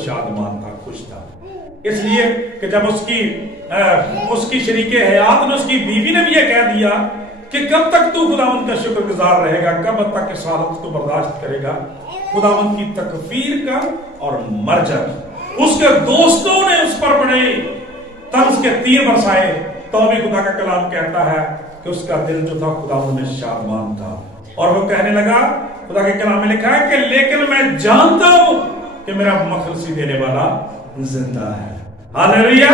शादमान था, खुश था। इसलिए कि जब उसकी शरीके हयात ने, उसकी बीवी ने भी ये कह दिया कि कब तक तू खुदावंद का शुक्रगुजार रहेगा, कब तक इस हालत को बर्दाश्त करेगा, खुदावंद की तकफीर कर और मर जा। उसके दोस्तों ने उस पर बड़े तंज के तीर बरसाए, तो भी खुदा का कलाम कहता है कि उसका दिल जो था खुदावंद में शादमान था। और वो कहने लगा, खुदा के कलाम में लिखा है कि लेकिन मैं जानता हूं कि मेरा मखलसी देने वाला जिंदा है। हालेलुया।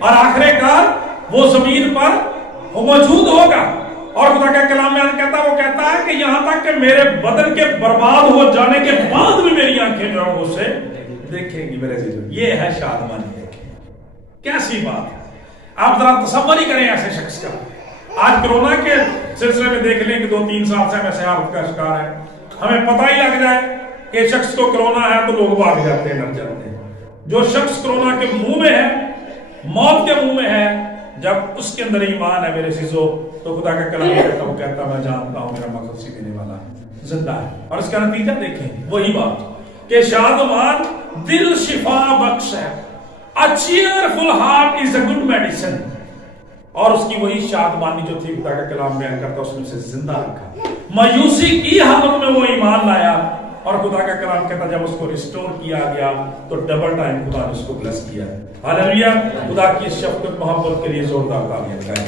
और आखिरकार वो जमीन पर वो मौजूद होगा। और खुदा का कलाम में वो कहता है कि यहां तक कि मेरे बदन के बर्बाद हो जाने के बाद भी मेरी आंखें जो है उसे देखेंगी। मेरे जीजो, ये है शादमानी। कैसी बात है, आप जरा तसव्वुर ही करें ऐसे शख्स का। आज कोरोना के सिलसिले में देख लें कि 2-3 साल से हम ऐसे हालत का शिकार है। हमें पता ही लग जाए कि शख्स को कोरोना है तो लोग भाग जाते हैं, डर जाते हैं। जो शख्स कोरोना के मुंह में है, मौत के मुंह में है, जब उसके अंदर ईमान है मेरे चीजों, तो खुदा का कलाम कहता, वो कहता मैं जानता हूं मेरा मखलसी देने वाला जिंदा है। और इसका नतीजा देखें, वही बात कि शादमान दिल शिफा बख्श है। A cheerful heart is a good medicine। और उसकी वही शादमानी जो थी खुदा का कलाम बयान करता, उसमें से जिंदा रखा। मायूसी की हालत में वो ईमान लाया, और खुदा का कलाम कहता जब उसको रिस्टोर किया गया तो डबल टाइम खुदा ने उसको ब्लेस किया। हालेलुया। खुदा की शफकत मोहब्बत के लिए जोरदार तालियां बजाएं।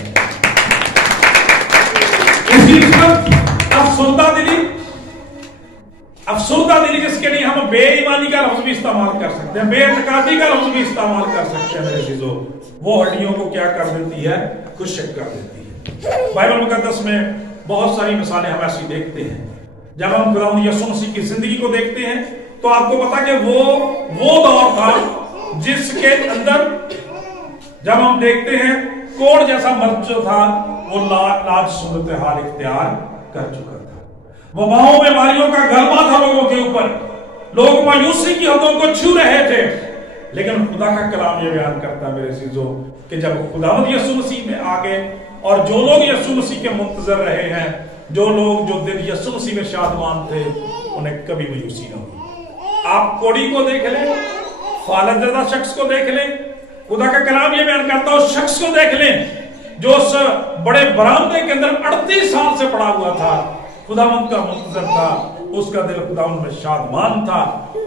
अफसुर्दा दिली जिसके लिए हम बेईमानी का लफ्ज भी इस्तेमाल कर सकते हैं, बेइत्कादी का लफ्ज भी इस्तेमाल कर सकते हैं मेरे चीजों, वो हड्डियों को क्या कर देती है, खुश्क कर देती है। बाइबल मुकद्दस में बहुत सारी मिसालें हम ऐसी देखते हैं। जब हम खुदावंद यीशु मसीह की जिंदगी को देखते हैं तो आपको पता कि वो दौर था जिसके अंदर जब हम देखते हैं कोढ़ जैसा मर्द जो था वो लाज सूरत हाल इख्तियार कर चुका था। वबाओं बीमारियों का गलबा था लोगों के ऊपर, लोग मायूसी की हदों को छू रहे थे। लेकिन खुदा का कलाम ये बयान करता है मेरे चीजों कि जब खुदावंद यीशु मसीह में आ गए, और जो लोग यीशु मसीह के मुंतजर रहे हैं, जो लोग जो दिन यीशु मसीह में शादमान थे, उन्हें कभी मायूसी न हुई। आप कोड़ी को देख लें, फालतजदा शख्स को देख लें, खुदा का कलाम ये बयान करता है उस शख्स को देख लें जो उस बड़े बरामदे के अंदर 38 साल से पड़ा हुआ था, खुदावंद का मुंतजर था, उसका दिल खुदावंद में शादमान था।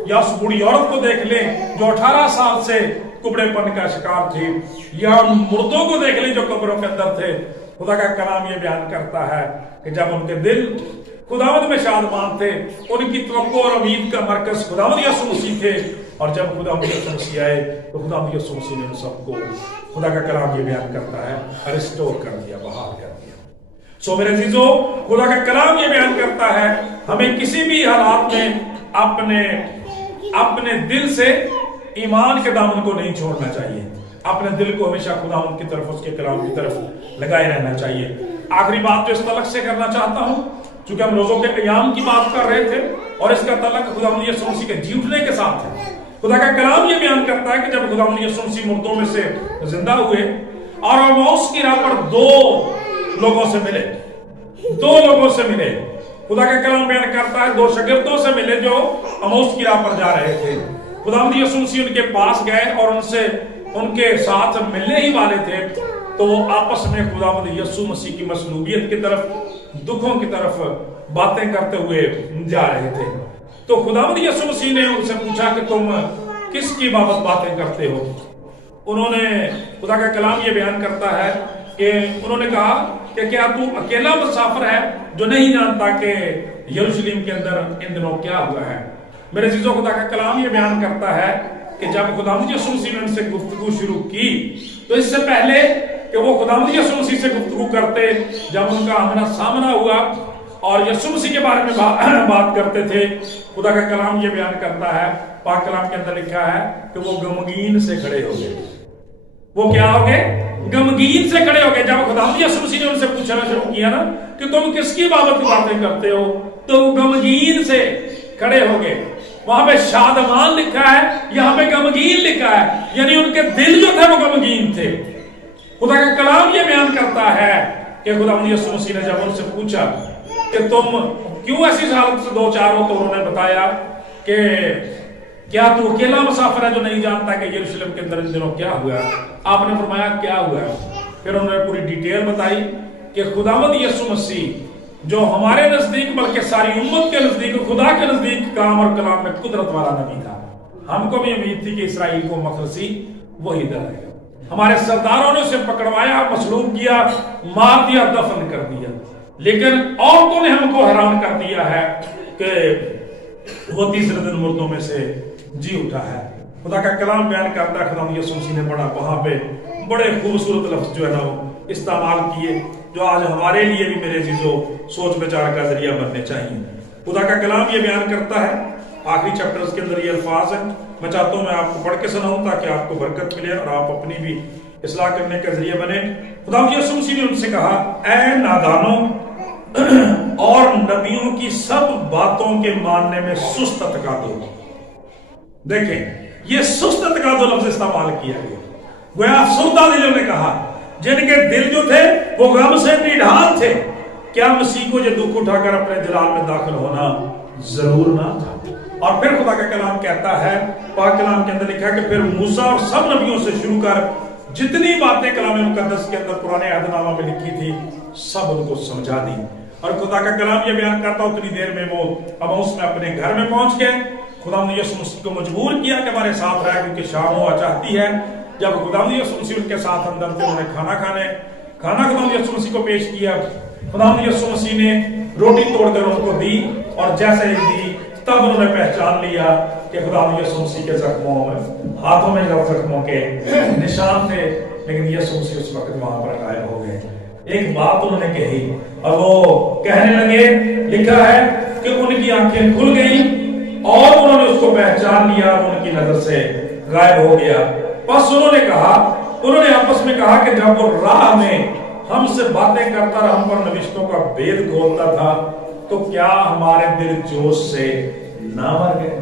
या उस बूढ़ी औरत को देख लें जो 18 साल से कुबड़ेपन का शिकार थी, या उन मुर्दों को देख लें जो कब्रों के अंदर थे। खुदा का कलाम ये बयान करता है कि जब उनके दिल खुदावंद में शादमान थे, उनकी तवक्को और उम्मीद का मरकज खुदावंद यीशु मसीह थे, और जब खुदावंद यीशु मसीह आए तो खुदावंद यीशु मसीह ने उन सबको, खुदा का कलाम ये बयान करता है, रिस्टोर कर दिया, बहाल कर दिया। सो मेरे अजीजों, खुदा का कलाम ये बयान करता है हमें किसी भी हालात में अपने दिल से ईमान के दामन को नहीं छोड़ना चाहिए। अपने दिल को हमेशा खुदावंद की तरफ, उसके कलाम की तरफ लगाए रहना चाहिए। आखिरी बात जो इस तलक से करना चाहता हूं, चूंकि हम रोजों के क़याम की बात कर रहे थे और इसका तलक खुदावंद यीशु मसीह के जी उठने के साथ है। खुदा का कलाम ये बयान करता है कि जब खुदावंद यीशु मसीह मुर्दों में से जिंदा हुए और मौत की राह पर 2 लोगों से मिले, 2 लोगों से मिले। खुदा का कलाम बयान करता है 2 शागिर्दों से मिले जो अमौस की राह पर जा रहे थे। खुदावंद यीशु मसीह उनके पास गए और उनके साथ मिलने ही वाले थे, तो वो आपस में खुदावंद यीशु मसीह की मसलूबियत की तरफ, दुखों की तरफ बातें करते हुए जा रहे थे। तो खुदावंद यीशु मसीह ने उनसे पूछा कि तुम किसकी बाबत बातें करते हो। उन्होंने, खुदा का कलाम ये बयान करता है कि उन्होंने कहा कि क्या तू अकेला मुसाफिर है जो नहीं जानता कि यरूशलेम के अंदर इन दिनों क्या हुआ है। मेरे चीजों, खुदा का कलाम ये बयान करता है कि जब खुदावंद यीशु मसीह ने उनसे गुफ्तगू शुरू की, तो इससे पहले कि वो खुदावंद यीशु मसीह से गुफ्तगू करते, जब उनका आमना सामना हुआ और यीशु मसीह के बारे में बात करते थे, खुदा का कलाम ये बयान करता है, पाक कलाम के अंदर लिखा है कि वो गमगीन से खड़े हो गए। वो क्या हो गए? गमगीन से खड़े हो गए। जब खुदावंद यीशु मसीह ने उनसे पूछना शुरू किया ना कि तुम किसकी बाबत बातें करते हो, तो वो गमगीन से खड़े हो गए। वहां पे शादमान लिखा है, यहां पे गमगीन लिखा है, यानी उनके दिल जो थे वो गमगीन थे। खुदा का कलाम ये बयान करता है कि खुदावंद यीशु मसीह ने जब उनसे पूछा कि तुम क्यों ऐसी हालत से 2-4 हो, तो उन्होंने बताया कि क्या तू अकेला मुसाफिर है जो नहीं जानता कि यरूशलेम के अंदर इन दिनों क्या हुआ? आपने फरमाया क्या हुआ? फिर उन्होंने पूरी डिटेल बताई कि खुदावंद यीशु मसीह जो हमारे नजदीक बल्कि सारी उम्मत के नजदीक, खुदा के नजदीक काम और कलाम में कुदरत वाला नबी था। हमको भी उम्मीद थी कि इसराइल को मखलसी वही दलाएगा। हमारे सरदारों ने उसे पकड़वाया, मसलूब किया, मार दिया, दफन कर दिया, लेकिन औरतों ने हमको हैरान कर दिया है कि वो तीसरे दिन मुर्दों में से जी उठा है। खुदा का कलाम बयान करता है, खुदा यीशु मसीह ने बड़ा वहां पे बड़े खूबसूरत लफ्ज जो है ना वो इस्तेमाल किए, जो आज हमारे लिए भी मेरे चीजों सोच विचार का जरिया बनने चाहिए। खुदा का कलाम ये बयान करता है, आखिरी चैप्टर्स के अंदर ये अल्फाज है, मैं चाहता हूं मैं आपको पढ़ के सुनाऊं ताकि आपको बरकत मिले और आप अपनी भी इस्लाह करने का जरिया बने। खुदा यीशु मसीह ने उनसे कहा, ऐ नादानों और नबियों की सब बातों के मानने में सुस्त तकादो। देखें, ये सुस्त तकादो लफ्ज इस्तेमाल किया गया। वह अफसरदा दिलों ने कहा, जिनके दिल जो थे वो गम से निढाल थे, क्या मसीह को ये दुख उठाकर अपने दिलाल में दाखिल होना जरूर ना था? और फिर खुदा का कलाम कहता है, पाक कलाम के अंदर लिखा है कि फिर मूसा और सब नबियों से शुरू कर जितनी बातें कलाम मुकद्दस के अंदर पुराने अहदनामा में लिखी थी सब उनको समझा दी। और खुदा का कलाम ये बयान करता, उतनी देर में वो अमौस में अपने घर में पहुंच गए। खुदा ने यीशु मसीह को मजबूर किया कि हमारे साथ रहे, क्योंकि शाम हुआ चाहती है। जब खुदा ने यीशु मसीह उनके साथ अंदर थे, उन्होंने खाना खुदा ने यीशु मसीह को पेश किया। खुदा ने यीशु मसीह ने रोटी तोड़कर उनको दी, और जैसे ही दी तब उन्होंने पहचान लिया कि खुदा ने यीशु मसीह के जख्मों में, हाथों में जख्मों के निशान थे, लेकिन यीशु मसीह उस वक्त वहां पर गायब हो गए। एक बात उन्होंने कही और वो कहने लगे, लिखा है कि उनकी आंखें खुल गई और उन्होंने उसको पहचान लिया और उनकी नजर से गायब हो गया। बस उन्होंने आपस में कहा कि जब वो राह में हमसे बातें करता और हम पर नविश्तों का भेद खोलता था, तो क्या हमारे दिल जोश से ना मर गए?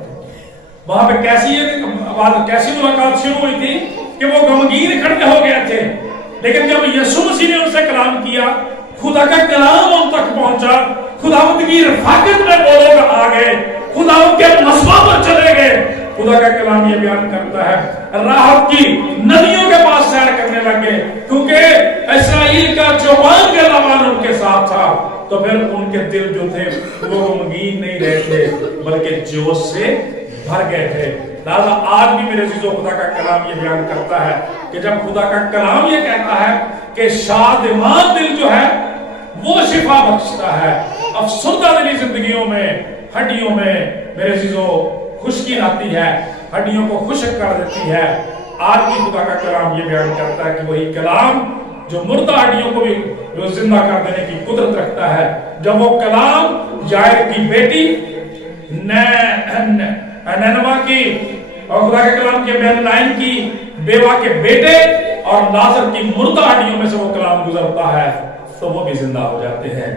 वहां पे कैसी मुलाकात शुरू हुई थी कि वो गमगीन खड़े हो गए थे, लेकिन जब यीशु मसीह ने उनसे कलाम किया, खुदा का कलाम उन तक पहुंचा, खुदावंद की रफाकत में वो लोग आ गए, खुदावंद के मसबा पर चले गए। खुदा का कलाम ये बयान करता है, राहत की नदियों के पास सैर करने लगे, क्योंकि इस्राएल का जवान के जवान उनके साथ था। तो फिर उनके दिल जो थे वो गमगीन नहीं रहे थे, बल्कि जोश से भर गए थे। दादा आज भी मेरे चीजों खुदा का कलाम ये बयान करता है कि जब खुदा का कलाम ये कहता है कि शादिमान दिल जो है वो शिफा बख्शता है, अफसरदा दिली जिंदगियों में, हड्डियों में मेरे चीजों खुशकी आती है, हड्डियों को खुशक कर देती है। आज भी खुदा का कलाम ये बयान करता है कि वही कलाम जो मुर्दा हड्डियों को भी जिंदा कर देने की कुदरत रखता है। जब वो कलाम यायर की बेटी नैनवा की और खुदा के कलाम के बहन नाइन की बेवा के बेटे और नाजर की मुर्दा हड्डियों में से वो कलाम गुजरता है, तो वो भी जिंदा हो जाते हैं।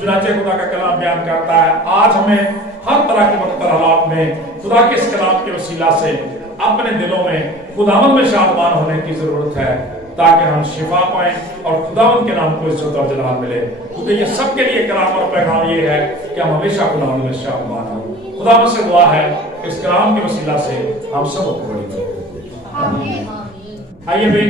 चुनाचे खुदा का कलाम बयान करता है, आज हमें हर तरह के वक्त हालात में खुदा के इस कलाम के वसीला से अपने दिलों में खुदावंद में शादमान होने की जरूरत है, ताकि हम शिफा पाएं और खुदावंद के नाम को इज्जत और जलाल मिले। क्योंकि ये सबके लिए कलाम और पैगाम ये है कि हम हमेशा खुदावंद में शादमान हों। खुदावंद से दुआ है इस कलाम के वसीला से हम सब को बड़ी आइए भाई